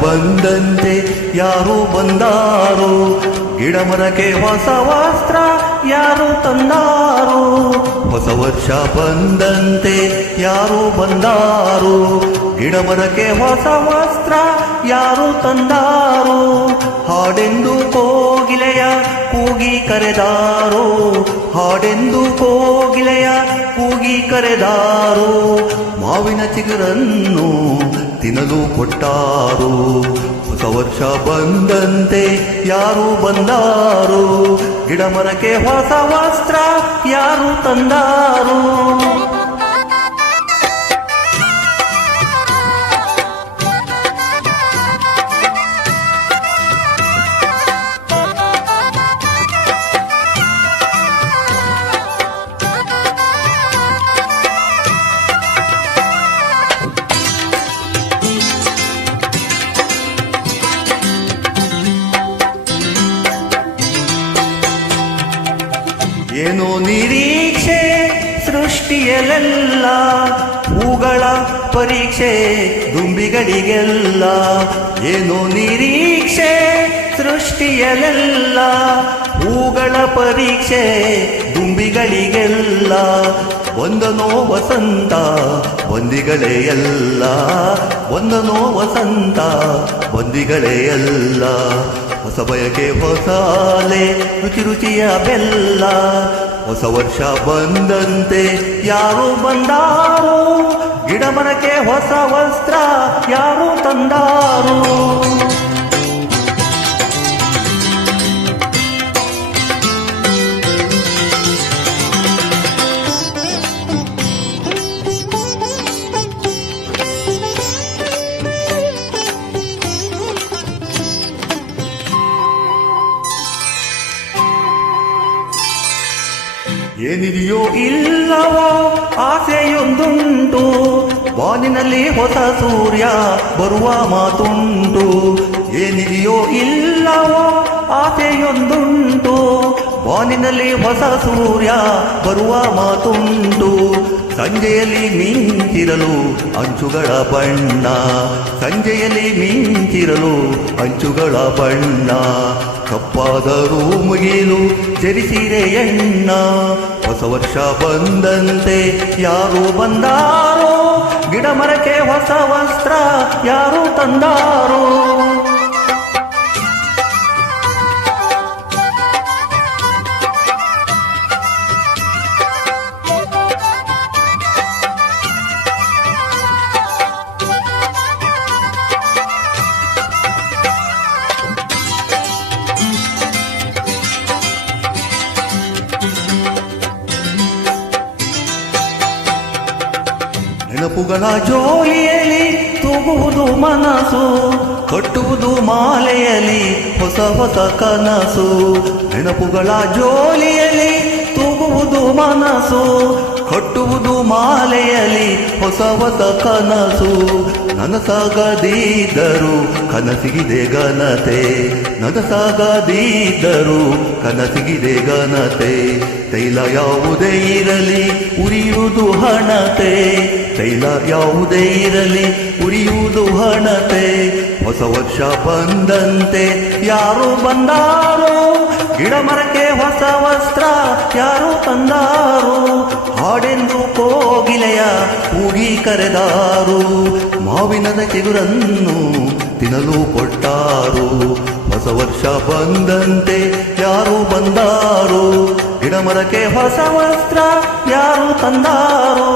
ಬಂದಂತೆ ಯಾರು ಬಂದಾರು, ಗಿಡ ಮರಕ್ಕೆ ಹೊಸ ವಸ್ತ್ರ ಯಾರು ತಂದಾರು. ಹೊಸ ವರ್ಷ ಬಂದಂತೆ ಯಾರು ಬಂದಾರು, ಗಿಡ ಮರಕ್ಕೆ ಹೊಸ ವಸ್ತ್ರ ಯಾರು ತಂದಾರು. ಹಾಡೆಂದು ಕೋಗಿಲೆಯ ಕೂಗಿ ಕರೆದಾರೋ, ಹಾಡೆಂದು ಕೋಗಿಲೆಯ ಕೂಗಿ ಕರೆದಾರೋ. ಮಾವಿನ ಚಿಗುರನ್ನು ತಿನ್ನಲು ಕೊಟ್ಟಾರು. ಹೊಸ ವರ್ಷ ಬಂದಂತೆ ಯಾರು ಬಂದಾರು, ಗಿಡ ಮರಕ್ಕೆ ಹೊಸ ವಸ್ತ್ರ ಯಾರು ತಂದಾರು. ಏನೋ ನಿರೀಕ್ಷೆ ಸೃಷ್ಟಿಯಲ್ಲೆಲ್ಲ, ಹೂಗಳ ಪರೀಕ್ಷೆ ದುಂಬಿಗಳಿಗೆಲ್ಲ. ಏನೋ ನಿರೀಕ್ಷೆ ಸೃಷ್ಟಿಯಲ್ಲೆಲ್ಲ, ಹೂಗಳ ಪರೀಕ್ಷೆ ದುಂಬಿಗಳಿಗೆಲ್ಲ. ಒಂದನೋ ವಸಂತ ಬಂದಿಗಳೇ ಎಲ್ಲ, ಒಂದನೋ ವಸಂತ ಬಂದಿಗಳೇ ಎಲ್ಲ. ಹೊಸ ಬಯಕೆ ಹೊಸ ಅಲೆ ರುಚಿ ರುಚಿಯ ಬೆಲ್ಲ. ಹೊಸ ವರ್ಷ ಬಂದಂತೆ ಯಾರು ಬಂದಾರು, ಗಿಡ ಮರಕ್ಕೆ ಹೊಸ ವಸ್ತ್ರ ಯಾರು ತಂದಾರು. ಏನಿದೆಯೋ ಇಲ್ಲವೋ ಆಸೆಯೊಂದುಂಟು, ಬಾನಿನಲ್ಲಿ ಹೊಸ ಸೂರ್ಯ ಬರುವ ಮಾತುಂಟು. ಏನಿದೆಯೋ ಇಲ್ಲವೋ ಆಸೆಯೊಂದುಂಟು, ಬಾನಿನಲ್ಲಿ ಹೊಸ ಸೂರ್ಯ ಬರುವ ಮಾತುಂಟು. ಸಂಜೆಯಲ್ಲಿ ಮಿಂಚಿರಲು ಅಂಚುಗಳ ಬಣ್ಣ, ಸಂಜೆಯಲ್ಲಿ ಮಿಂಚಿರಲು ಅಂಚುಗಳ ಬಣ್ಣ. ಕಪ್ಪಾದರೂ ಮುಗಿಲು ಜರಿಸಿರೆ ಎಣ್ಣ. ಹೊಸ ವರ್ಷ ಬಂದಂತೆ ಯಾರು ಬಂದಾರೋ, ಗಿಡ ಮರಕ್ಕೆ ಹೊಸ ವಸ್ತ್ರ ಯಾರು ತಂದಾರೋ. ನೆನಪುಗಳ ಜೋಲಿಯಲ್ಲಿ ತೂಗುವುದು ಮನಸ್ಸು, ಕಟ್ಟುವುದು ಮಾಲೆಯಲ್ಲಿ ಹೊಸ ಹೊಸ ಕನಸು. ನೆನಪುಗಳ ಜೋಲಿಯಲ್ಲಿ ತೂಗುವುದು ಮನಸ್ಸು, ಕಟ್ಟುವುದು ಮಾಲೆಯಲ್ಲಿ ಹೊಸ ಹೊಸ ಕನಸು. ನನಸಾಗದಿದ್ದರೂ ಕನಸಿಗಿದೆ ಘನತೆ, ನನಸಾಗದಿದ್ದರೂ ಕನಸಿಗಿದೆ ಘನತೆ. ತೈಲ ಯಾವುದೇ ಇರಲಿ ಉರಿಯುವುದು ಹಣತೆ, ತೈಲ ಯಾವುದೇ ಇರಲಿ ಉರಿಯುವುದು ಹಣತೆ. ಹೊಸ ವರ್ಷ ಬಂದಂತೆ ಯಾರು ಬಂದಾರೋ, ಗಿಡ ಮರಕ್ಕೆ ಹೊಸ ವಸ್ತ್ರ ಯಾರು ತಂದಾರು. ಹಾಡೆಂದು ಕೋಗಿಲೆಯ ಕೂಗಿ ಕರೆದಾರು, ಮಾವಿನದ ಚಿಗುರನ್ನು ತಿನ್ನಲು ಕೊಟ್ಟಾರು. ಹೊಸ ವರ್ಷ ಬಂದಂತೆ ಯಾರು ಬಂದಾರು, ಗಿಡ ಮರಕ್ಕೆ ಹೊಸ ವಸ್ತ್ರ ಯಾರು ತಂದಾರು.